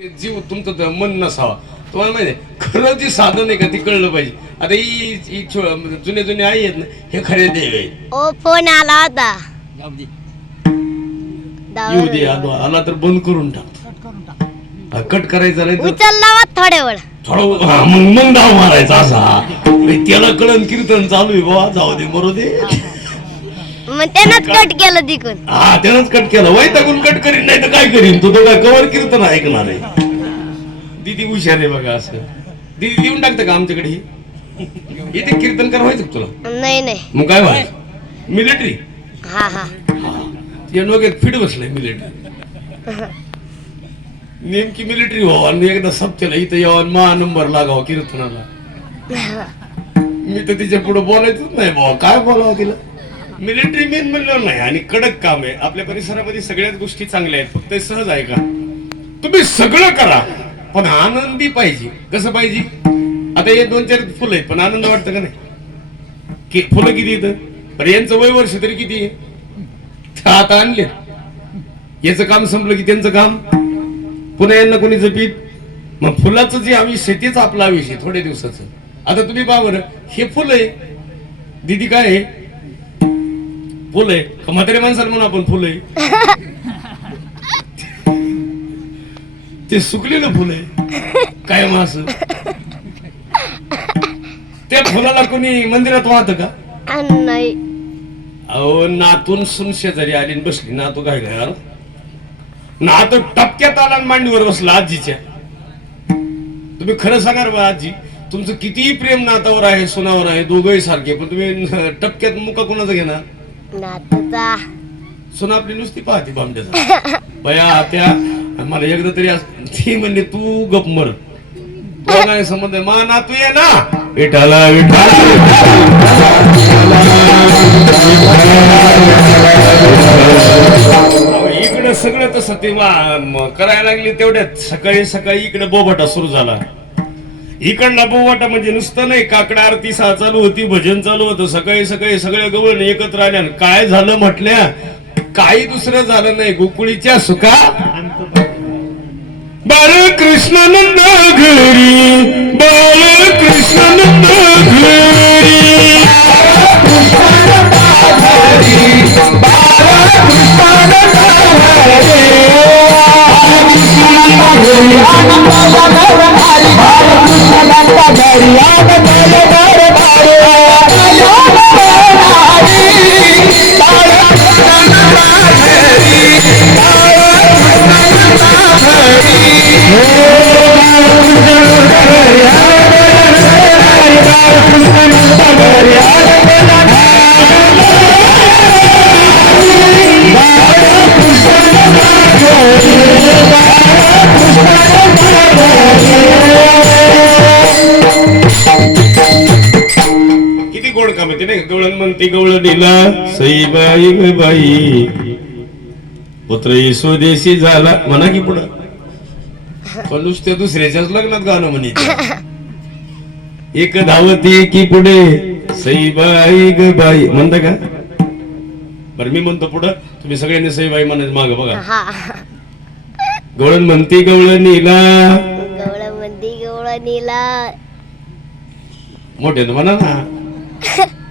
जीव तुमचं तर मन नसावा. तुम्हाला माहिती आहे खरं जे साधन आहे का ते कळलं पाहिजे. आता ही ही छो- जुने जुने आई आहेत ना हे खरे देव आहेत. ओ फोन आला होता. येऊ दे. आलो. आला तर बंद करून टाक. हा, कट करायचा नाही तर उचलला वा वेळ थोडं हा, मग मग डाव मारायचा असा. त्याला कळण कीर्तन चालू आहे बाबा जाऊ दे मरू दे. मग त्यानंच कट केलं तिकून. हा त्यानंच कट केला. वैतागून कट करीन नाही तर काय करीन? तू तो काय कवर कीर्तन ऐकणार आहे. दीदी हुशार आहे बघा असं. दीदी देऊन टाकतं का आमच्याकडे हे? इथे कीर्तन करायचं का तुला? नाही नाही. मग काय व्हायचं? मिलिटरी हा हा. या डोक्यात फिट बसलाय मिलिटरी नेमकी मिलिटरी व्हावं आणि एकदा सप्त्याला इथं यावं मा नंबर लागावा कीर्तनाला. मी तर तिच्या पुढे बोलायचंच नाही बाबा काय बोलावं तिला? मिलिटरी मेन म्हणलं नाही आणि कडक काम आहे. आपल्या परिसरामध्ये सगळ्याच गोष्टी चांगल्या आहेत. फक्त सहज आहे का? तुम्ही सगळं करा पण आनंदी पाहिजे. कसं पाहिजे? आता हे दोन चार फुलं आहेत पण आनंद वाटतं का नाही? की फुलं किती येतं पण यांचं वय वर्ष तरी किती आहे? आता आणले. याचं काम संपलं की त्यांचं काम. पुन्हा यांना कोणी जपीत? मग फुलाचं जे आम्ही तेच आपला आयुष्य आहे, थोड्या दिवसाचं. आता तुम्ही पहा बरं हे फुलं आहे. दीदी काय आहे? फुल. आहे म्हातारे माणसाला म्हणून आपण फुल. आहे ते सुकलेलं फुल. आहे काय मास त्या फुलाला कोणी मंदिरात वाहत का? नाही. अहो नातून सुन शेजारी आली आणि बसली. नातू काय आला नातू टपक्यात आला आणि मांडीवर बसला आजीच्या. तुम्ही खरं सांगा बा आजी तुमचं कितीही प्रेम नातावर आहे सुनावर आहे दोघंही सारखे पण तुम्ही टपक्यात मुका कोणाचा घेणार? नातूचा सुना आपली नुसती पाहते बामड्याचा बया त्या मला एकदा तरी अस- ती म्हणले तू गप मर. तुला संबंध आहे. मा नातू ये ना. विठाला इकडे सगळं तसं ते म- करायला लागले तेवढ्यात. सकाळी सकाळी इकडे बोबाटा सुरू झाला. इकडला बोबाटा म्हणजे नुसतं नाही काकडा आरती सा चालू होती भजन चालू होतं सकाळी सकाळी सगळ्या गवळण एकत्र आल्या काय झालं म्हटल्या? काही दुसरं झालं नाही गोकुळीच्या सुखा बाळ कृष्णानंद घरी बाळ कृष्णानंद घरी. दिला सई बाई ग बाई. पुत्र स्वदेशी झाला. म्हणा की पुढं. पण नुसत्या दुसऱ्याच्याच लग्नात गाणं म्हणे एक धावती की पुढे. सई बाई ग बाई. म्हणता का? बरं मी म्हणतो पुढं. तुम्ही सगळ्यांनी सई बाई म्हणायचं माग बघा. गवळण म्हणते गवळणीला. गवळ मंदी गवळ नीला मोठे म्हणा ना.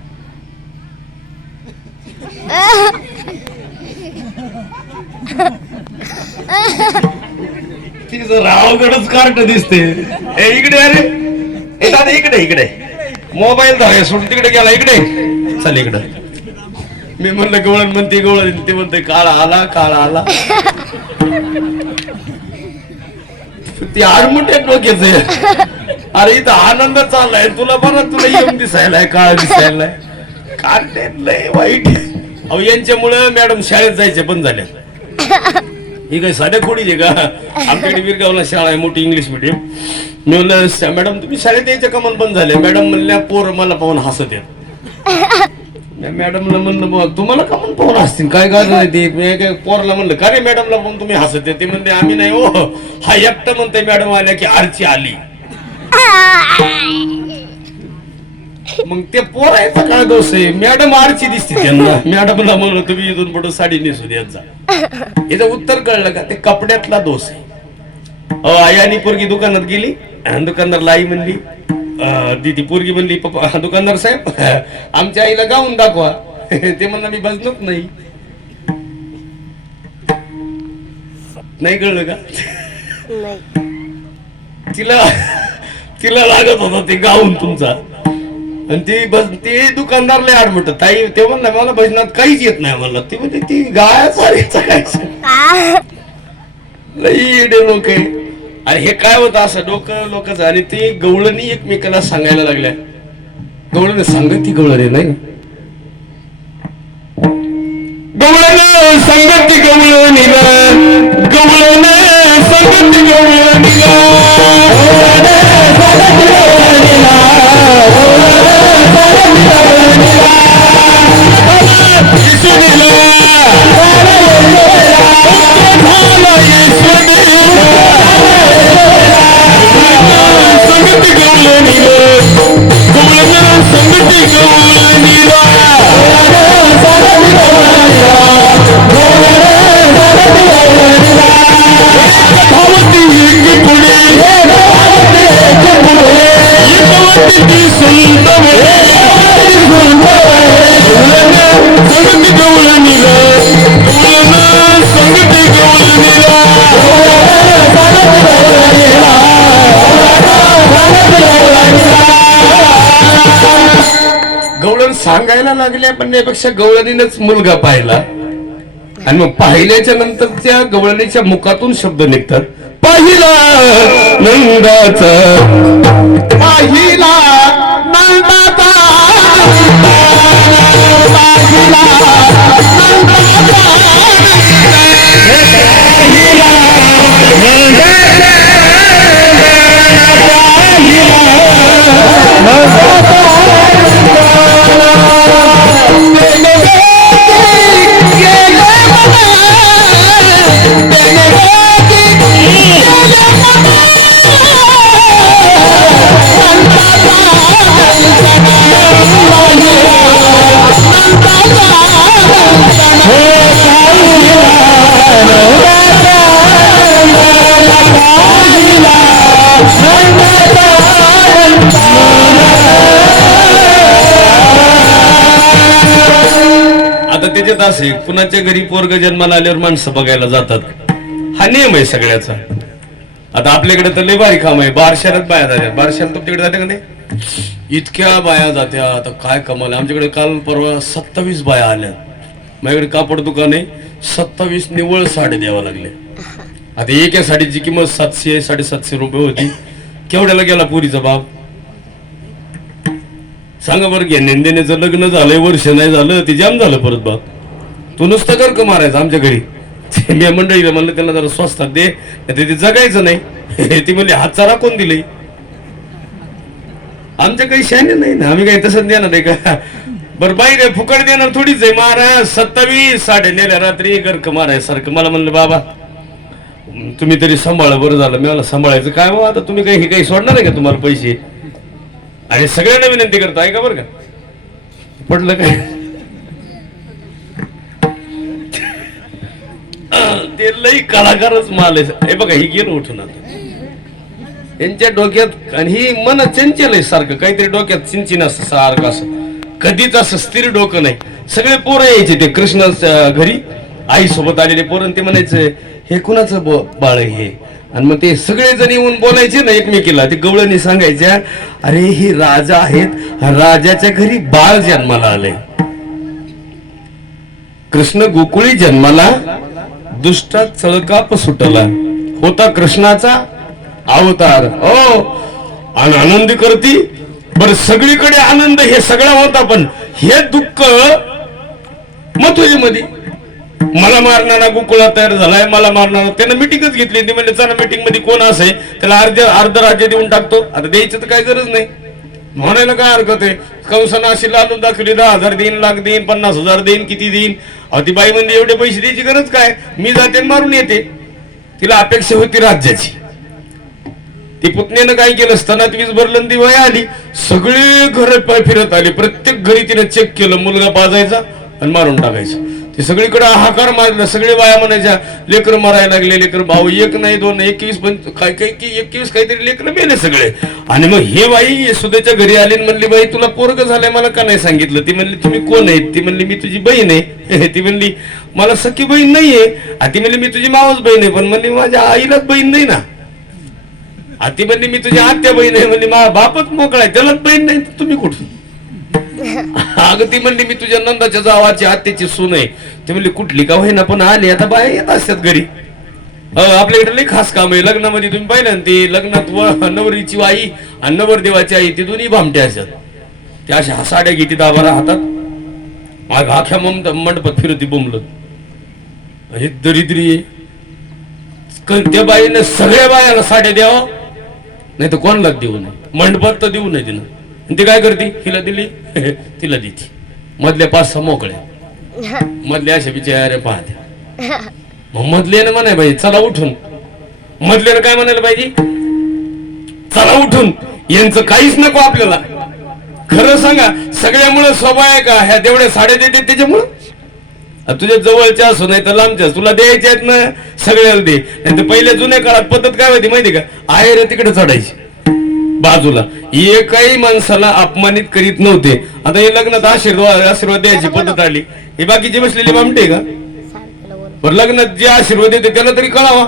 तिचं रावगडच कार्ट दिसते. ए इकडे अरे. ए दादा इकडे इकडे. मोबाईल धावे सोडून तिकडे गेला इकडे. चल इकडे. मी म्हणलं गवळण म्हणते गवळण ते म्हणते काळ आला काळ आला. ती आडमुठ्या डोक्याच अरे इथं आनंद चाललाय. तुला बरं तुला येऊन दिसायलाय काळ दिसायलाय. काढले लय वाईट अहो यांच्यामुळे मॅडम शाळेत जायचे बंद झाल्या ही काय साध्या खोडीचे का? आमच्याकडे विरगावला शाळा आहे मोठी इंग्लिश मिडियम मी म्हणलं मॅडम तुम्ही शाळेत यायच्या कमान बंद झाल्या. मॅडम म्हणल्या पोर मला पाहून हसत येत मॅडमला म्हणलं मग तुम्हाला का म्हणून पाहून हसतील? काय काय नाही ते? काय पोरला म्हणलं का रे मॅडमला पाहून तुम्ही हसत येते ते म्हणते आम्ही नाही हो, हो. हा. एकटं म्हणते मॅडम आल्या की आरची आली. मग ते पोरायचा काय दोष आहे? मॅडम आरची दिसते. त्यांना. मॅडमला म्हणलं तुम्ही इथून पुढे साडी नेसून येत जा. याचं उत्तर कळलं का? ते कपड्यातला दोष आहे. अहो आई आणि पोरगी दुकानात गेली आणि दुकानदारला आई म्हणली अं, ती ती पोरगी म्हणली पप्पा दुकानदार साहेब आमच्या आईला गाऊन दाखवा. ते म्हणलं मी बसलोच नाही. नाही कळलं का? नाही. तिला तिला लागत होता ते गाऊन तुमचा. आणि ती बस ते दुकानदार लय आडमट ताई ते म्हणलं मला भजनात काहीच येत नाही. म्हणलं. ती म्हणजे ती काय लई येडे लोक आहे. आणि हे काय होतं असं डोकं लोकच आणि ते गवळणी एकमेकाला सांगायला लागल्या. गवळण सांगत ती गवळण नाही. गवळण संगती गवळण संगती गवळणीला गवळण संगती गवळणीला भावती सांगायला लागल्या म्हणण्यापेक्षा गवळणीनेच मुलगा पाहिला. आणि मग पाहिल्याच्या नंतर त्या गवळणीच्या मुखातून शब्द निघतात. पाहिला नंदाचा. पाहिला नंदाचा. पाहिला त्याच्यात असे कुणाच्या घरी पोरग जन्माला आल्यावर माणसं बघायला जातात. हा नियम आहे सगळ्याचा. आता आपल्याकडे तर लय भारी काम आहे. बारशालाच बाया जात्या बारशाला तुमच्याकडे जात्या का नाही? इतक्या बाया जात्या आता काय कमाल आमच्याकडे काल परवा सत्तावीस बाया आल्या. माझ्याकडे कापड दुकान आहे. सत्तावीस निवळ साडी द्यावा लागले आता एका साडीची किंमत सातशे साडेसातशे रुपये होती. केवढ्याला गेला पुरीचा बाप सांगा बरं घेण्या देण्याचं लग्न झालंय वर्ष नाही झालं ते जाम झालं परत बाप तू नुसतं कर मारायचं आमच्या घरी. मी मंडळीला म्हणलं त्यांना जरा स्वस्तात दे. ते जगायचं नाही. ती म्हणली हातचा राखून दिले आमच्या काही शाने नाही ना. आम्ही काही तसंच देणार नाही का? बरं बाई काय फुकट देणार थोडीच आहे महाराज. सत्तावीस साडे नेल्या रात्री गर्क मारायसारखं मला म्हणलं बाबा तुम्ही तरी सांभाळा बरं झालं. मी मला सांभाळायचं काय बाबा आता तुम्ही काही हे काही सोडणार आहे का तुम्हाला पैसे? आणि सगळ्यांना विनंती करतो ऐका बरं का. पडलं काय? ते लई कलाकारच माल आहे. हे बघा ही गेलो उठून आता. यांच्या डोक्यात आणि ही मन चंचल आहे सारखं. काहीतरी डोक्यात चिंचिन असं सारखं असं. कधीच असं स्थिर डोकं नाही. सगळे पोरं यायचे ते कृष्णाच्या घरी. आई सोबत आलेले पोरं ते म्हणायचं हे कुणाचं ब- बाळ हे? आणि मग ते सगळे जण येऊन बोलायचे ना एकमेकीला. ते गवळणी सांगायच्या अरे हे राजा आहेत. राजाच्या घरी बाळ जन्माला आले कृष्ण गोकुळी जन्माला दुष्ट चळकाप सुटला. होता कृष्णाचा अवतार. हो आणि आनंद करती. बर सगळीकडे आनंद हे सगळा होता पण हे दुःख मथुरीमध्ये. मला मारणारा गोकुळा तयार झालाय मला मारणारा. त्यानं मिटिंगच घेतली ती म्हणजे चला मिटिंगमध्ये कोण असे त्याला अर्ध अर्ध राज्य देऊन टाकतो. आता द्यायचं तर काय गरज नाही. म्हणायला काय हरकत आहे? कंसानं अशी लालून दाखवली दहा हजार देईन लाख देईन पन्नास हजार देईन किती देईन? अहो बाई म्हणजे एवढे पैसे द्यायची गरज काय? मी जाते आणि मारून येते. तिला अपेक्षा होती राज्याची. ती पुतण्यानं काय केलं? स्तनात वीज भरलं ती वय आली. सगळे घर फिरत आली. प्रत्येक घरी तिनं चेक केलं. मुलगा पाजायचा आणि मारून टाकायचा. ते सगळीकडे हाकार मारला सगळे बाया म्हणायच्या लेकर मारायला लागले लेकर भाऊ एक नाही दोन नाही, एकवीस पण काय काय की एकवीस काहीतरी लेकर मेले सगळे. आणि मग हे बाई सुद्याच्या घरी आली म्हणली बाई तुला पोरग झालंय मला का नाही सांगितलं? ती म्हणली तुम्ही कोण आहे? ती म्हणली मी तुझी बहीण आहे. ती म्हणली मला सखी बहीण नाहीये. ती म्हणली मी तुझी मावस बहीण आहे. पण म्हणली माझ्या आईलाच बहीण नाही ना. आती ती म्हणली मी तुझी आत्या बहीण आहे. म्हणली माझा बापच मोकळा आहे त्यालाच बहीण नाही तुम्ही कुठून? अगं ती म्हणली मी तुझ्या नंदाच्या जावाची आत्याची सून आहे. ती म्हणली कुठली का होईना पण आली आता बाया येत असतात घरी. अ, आपल्या इकडे लई खास काम आहे. लग्नामध्ये तुम्ही पाहिलं ना ते लग्नात व नवरीची आई आणि नवरदेवाची आई ते दोन्ही भामटे असतात. त्या अशा साड्या घेते दाबा राहतात. हातात माग आख्या ममता मंडपात फिरती बोंबलत. हे दरिद्री क- त्या बाईने सगळ्या बायाला साड्या द्यावा नाही तर कोणालाच देऊ नये. मंडपात तर देऊ नये तिनं ती काय करते? हिला दिली. तिला देते. मधल्या पाच सहा मोकळ्या. मधल्या अशा बिचारे पाहते मग मधल्यानं म्हणाय पाहिजे चला उठून. मधल्यानं काय म्हणायला पाहिजे? चला उठून. यांचं काहीच नको आपल्याला. खरं सांगा सगळ्यामुळे स्वभाव आहे का? ह्या तेवढ्या साड्या देते त्याच्यामुळं? तुझ्या जवळच्या असो नाही तर लांबच्या तुला द्यायच्या आहेत ना? सगळ्याला दे. नाही तर पहिल्या जुन्या काळात पद्धत काय होती माहिती का? आहे रे तिकडे चढायची. बाजूला. एकही माणसाला अपमानित करीत नव्हते. आता हे लग्नात आशीर्वाद आशीर्वाद द्यायची पद्धत आली. हे बाकीचे बसलेले बामटे का? पण लग्नात जे आशीर्वाद देते त्याला तरी कळावा.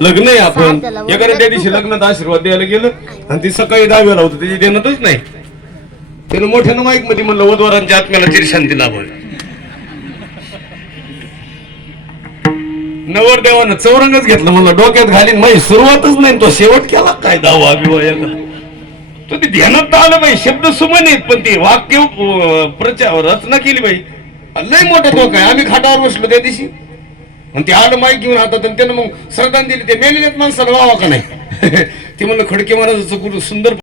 लग्न आहे आपण. एखाद्या त्या दिवशी लग्नात आशीर्वाद द्यायला गेलं आणि ती सकाळी दहाव्याला होतं. त्याची देणतच नाही. त्यानं मोठ्यानं माईकमध्ये म्हणलं वधवारांच्या आत्म्याला चिरशांती लाभल. नवरदेवानं चौरंगच घेतलं. म्हणलं डोक्यात घालीन माही सुरुवातच नाही. तो शेवट केला काय दावा बिवायाला तो ते ध्यानात तर आलं बाई शब्द सुमन आहेत पण ते वाक्य प्रचार रचना केली बाई. लय मोठा धोका आहे. आम्ही खाटावर बसलो त्या दिवशी. आणि ते आलं माईक घेऊन हातात आणि त्यानं मग श्रद्धांजली ते मेलेल्यात माणसाला वावा का नाही? ते म्हणलं खडके महाराजाचं कुठं सुंदर